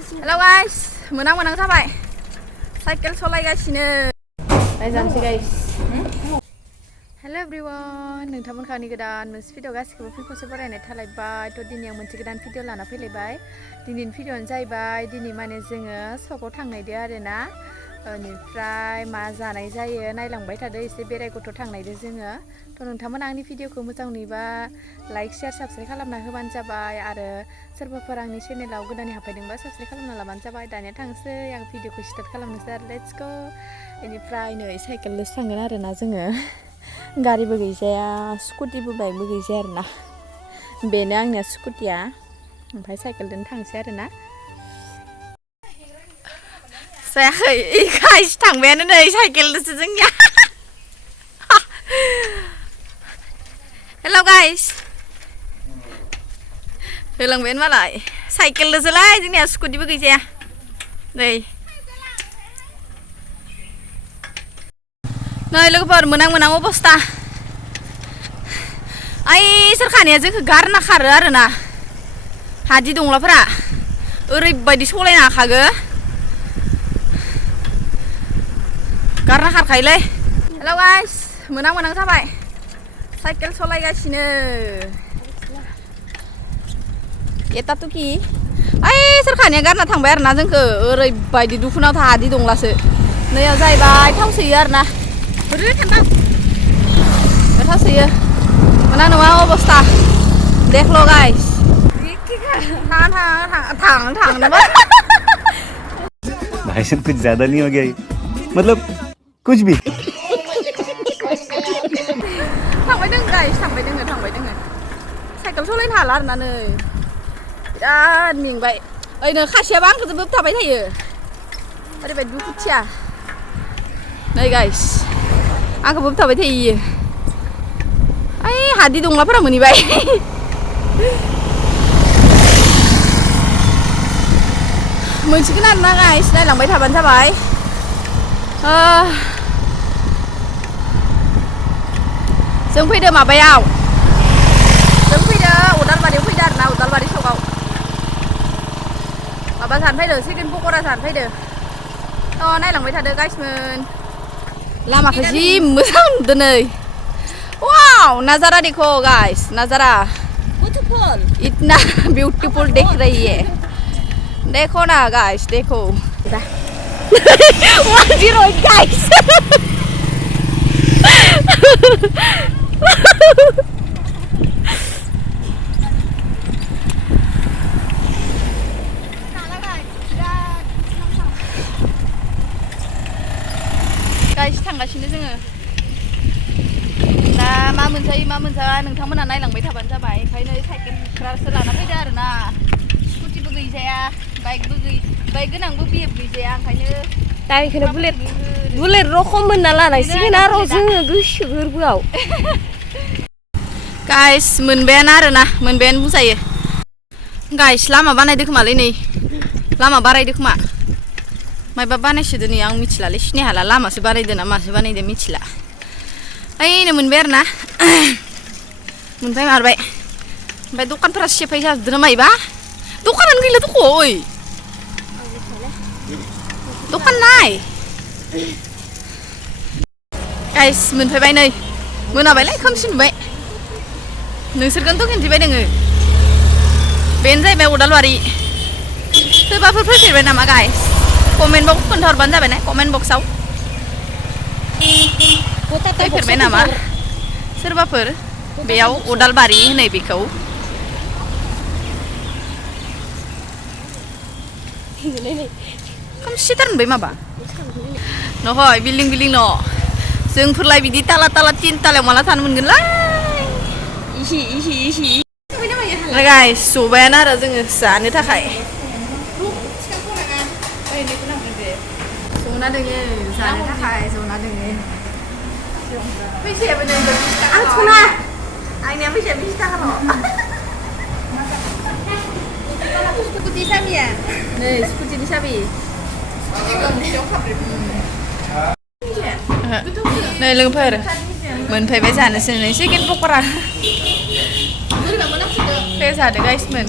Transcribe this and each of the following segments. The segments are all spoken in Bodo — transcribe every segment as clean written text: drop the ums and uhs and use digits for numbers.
Hello guys, menang sampai. Cycle सलायगासिनो. रायजानोसै guys. Hello everyone, नोंथांमोननि गोदान मोनसे भिडिअ गासिखौबो फिनखौसो बरायनाय थालायबाय। थ' दिनै आं मोनसे गोदान भिडिअ लाना फैलायबाय। दिनैनि भिडिअआनो जाहैबाय दिनै माने जोङो सकआव थांनायदो आरोना। बेनिफ्राय मा जानाय जायो नायलांबाय थादो एसे बेरायगथ' थांनायदो जोङो। थ' नोंथांमोना आंनि भिडिअखौ मोजां नुयोबा लाइक शेयार साबस्क्राइब खालामना होबानो जाबाय आरो सोरबाफोर आंनि चेनेलाव गोदानै हाबफैदोंबा साबस्क्राइब खालामना लाबानो जाबाय। दानिया थांसै आं भिडिअखौ स्टार्ट खालामनोसै आरो लेट्स गो। बेनिफ्राय नै साइकेलजोंसो थांगोन आरोना जोङो। गारिबो गैजाया स्कुटिबो बाइकबो गैजाया आरोना। बेनो आंनिया स्कुटिया ओमफ्राय साइकेलजों थांसै आरोना। जायाखै गाइस थांबायानो नै साइकेलजोंसो जोंनिया। हेल' गाइस होलांबायानो मालाय साइकेलजोंसोलाय जोंनिया स्कुटिबो गैजाया नै लोगोफोर मोनां अबस्था ओइ सोरखानिया जोंखौ गारना खारो आरोना हादि दंलाफोरा ओरैबायदि सलायनो हाखागो गारना खारखायोलै। हेल' गाइस मोनां जाबाय साइकेल सलायगासिनो एटा तुकि ओइ सोरखानिया गारना थांबाय आरोना जोंखौ ओरैबायदि दुखुनाव हादि दंलासो नैयाव जाहैबाय थाव सोयो आरोना थाव सोयो मोनां अबस्था देखल' गाइस थांनो भाई साहब कुछ ज्यादा नहीं हो गया ये मतलब कुछ भी थांबाय दोङो गाइस थांबाय दोङो साइकेल सलायनो हाला आरोना नै बिराद मेंबाय ओइनो खासेयाबो आंखौसो बोबथाबाय थायो ओरैबायदि दुखुथिया नै गाइस आंखौ बोबथाबाय थायो ओइ हादि दंलाफोरा मोनहैबाय मोनसिगोन आरोना गाइस नायलांबाय थाबानो जाबाय। जों फैदो माबायाव जों फैदो उदालबारियाव फैदो आरोना उदालबारि सकआव माबा जानो फैदो चिकेन पक'रा जानो फैदो। नायलांबाय थादो गाइसमोन लामाखौ जि मोजां नुदो नै वाव नजारा देखो गाइस नजारा इतना ब्यूटीफुल दिख रही है देखो ना गाइस देखो 108 गाइस गाइस थांगासिनो जोङो दा मा मोनजाया नोंथांमोना नायलांबाय थाबानो जाबाय। ओंखायनो साइकेलसो लाना फैदो आरोना स्कुटिबो गैजाया बाइक गोनांबो बिएफ गैजाया ओंखायनो दा बेखौनो बुलेट रखम मोनना लानांसिगोन आरो जोङो गोसो गोरबोआव गाइस मोनबायानो बुंजायो गाइस लामा बानायदो खोमालै नै लामा बारायदो खोमा मायबा बानायसोदो नै आं मिथिलालै सिनाय हाला लामासो बानायदो ना मासो बानायदो मिथिला ओइनो मोनबाय आरोना मोनबाय मारबाय ओमफ्राय दखानफोरा सेफाय जाजोबदो ना मायबा दखानानो गैला दख' ओइ दखान नाय गाइस मोनफैबाय नै मोनाबायलै खोमसि नुबाय नोंसोरखौनोथ' खिन्थिबाय दोङो बेनो जाहैबाय उदालबारि सोरबाफोर फैफेरबाय नामा गाइस कमेन्ट बक्स खोन्थाहरबानो जाबाय ना कमेन्ट बक्सआव फैफेरबाय नामा सोरबाफोर बेयाव उदालबारि होनो बेखौ खोमसिथार नुबाय माबा नहय बिल्डिं न जोंफोरलाय बिदि ताला तिन तालायाव माला थानो मोनगोनलाय इहि गाइस जबायानो आरो जोङो जानो थाखाय जना दोङो जानो थाखाय जना दोङो फैसायाबो नोंबो आंनिया फैसाया 20 थाखाल' स्कुटि साबिया नै स्कुटिनि साबि नै लोगोफोर मोनफैबाय जानोसै नै चिकेन पक'रा जादो गाइसमोन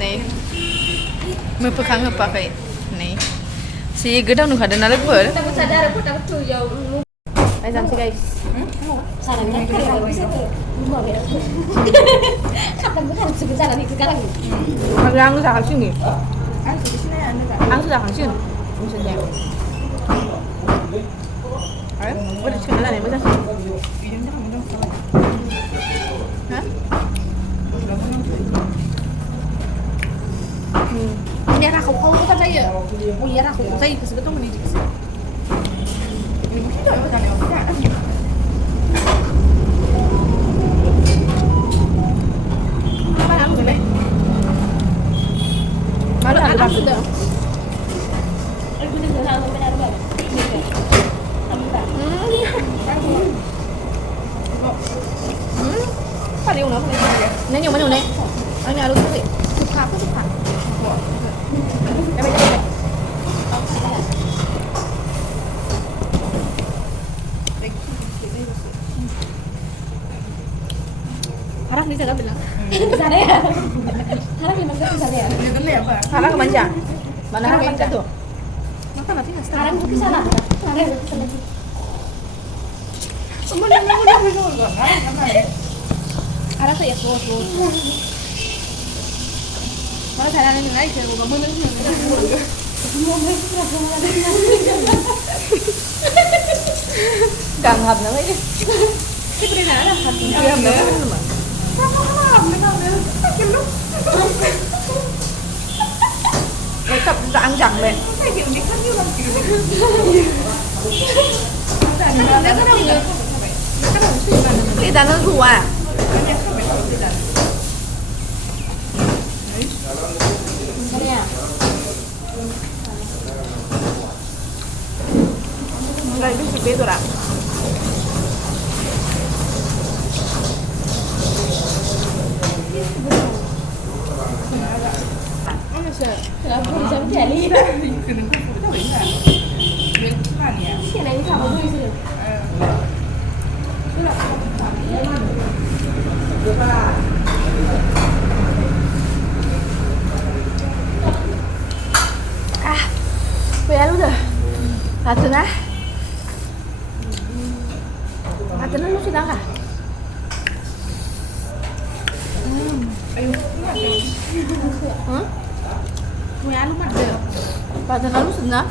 नै मोफोखां होफाखै नै जि गोथाव नुखादों ना लोगोफोर जानोसै गाइस आंसो जाखासिगोन आंसो जाखासिगोन नोंसोरनिया बोरै सोना लानाय मोजांसिन Ini rakau kau kan saya. Oh iya rakau saya ke sebetul ini dikit. Ini tidak ada yang tidak. Apa yang lebih? Malu ada sudah. Aku tidak tahu benar benar. Paling mana paling mana? Nanya mana mana? Anh nào đúng vậy? Chụp phạt có chụp phạt. Em bây giờ Harap ni saya bilang. Bisa deh. Harap ni makan bisa deh. Itu ni apa? Harap ke manja. Mana harap manja tu? Makan nanti nasi. Harap ke sana. Harap ke sana. Semua ni Harap saya suruh. Mana Thailand ni ngai saya bukan mana ni. Càng hầm nữa ấy. Cái bên này là hầm nữa. Sao nó hầm nữa? Cái lúc. Cái cặp dạng chẳng lên. Cái kiểu như khác như là kiểu. Cái đàn nó rùa à? Đây cái thịt bê rồi ạ. Về luôn rồi. Là từ nãy. Nó lúc nào cả? Hả? Mày ăn lúc mặt được. Và nó lúc nào?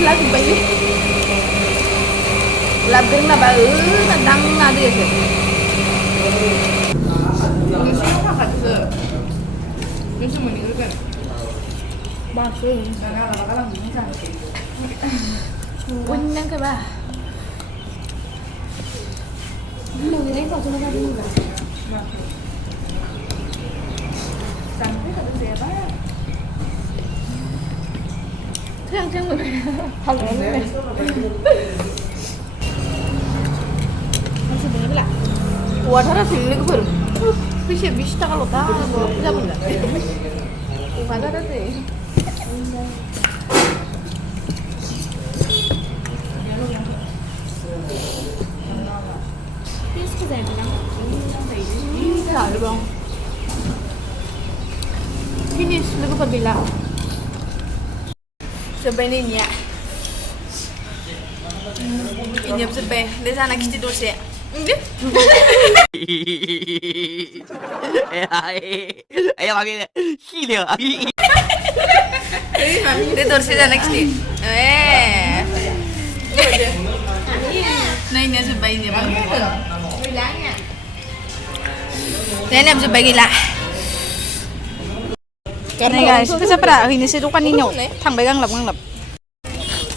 Lagi bayi, labeng na baru, nadang na dia je. Ini siapa kat tu? Ini semua ni kan? Bahasa. Jangan lama-lama macam. Undang ke bah? Ini ni kau cuma nak dulu. Sampai tak ada apa. Thằng mình thằng này ủa thật là thì cái phần cái chuyện bị ta lột ta ra mình lại cũng phải ra đó gì cái được không finish cái phần bị lạ sebenarnya ini sebenarnya di sana kita dosa ayo pakai hilang di dosa sana kita nah ini sebenarnya bang bilangnya ini sebenarnya lah này guys, cái sắp ra hình như sẽ lúc ăn đi nhậu thằng bé găng lập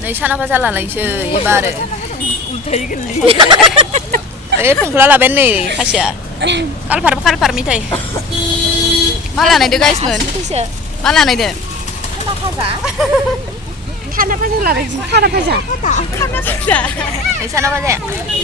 này sao nó phải ra là lấy chơi vậy ba đấy thấy cái gì ấy phùng là bên này phải chưa kalpar mi thấy malah này được guys mình malah này được लाराय जि खाना फाजा 이 사람 하자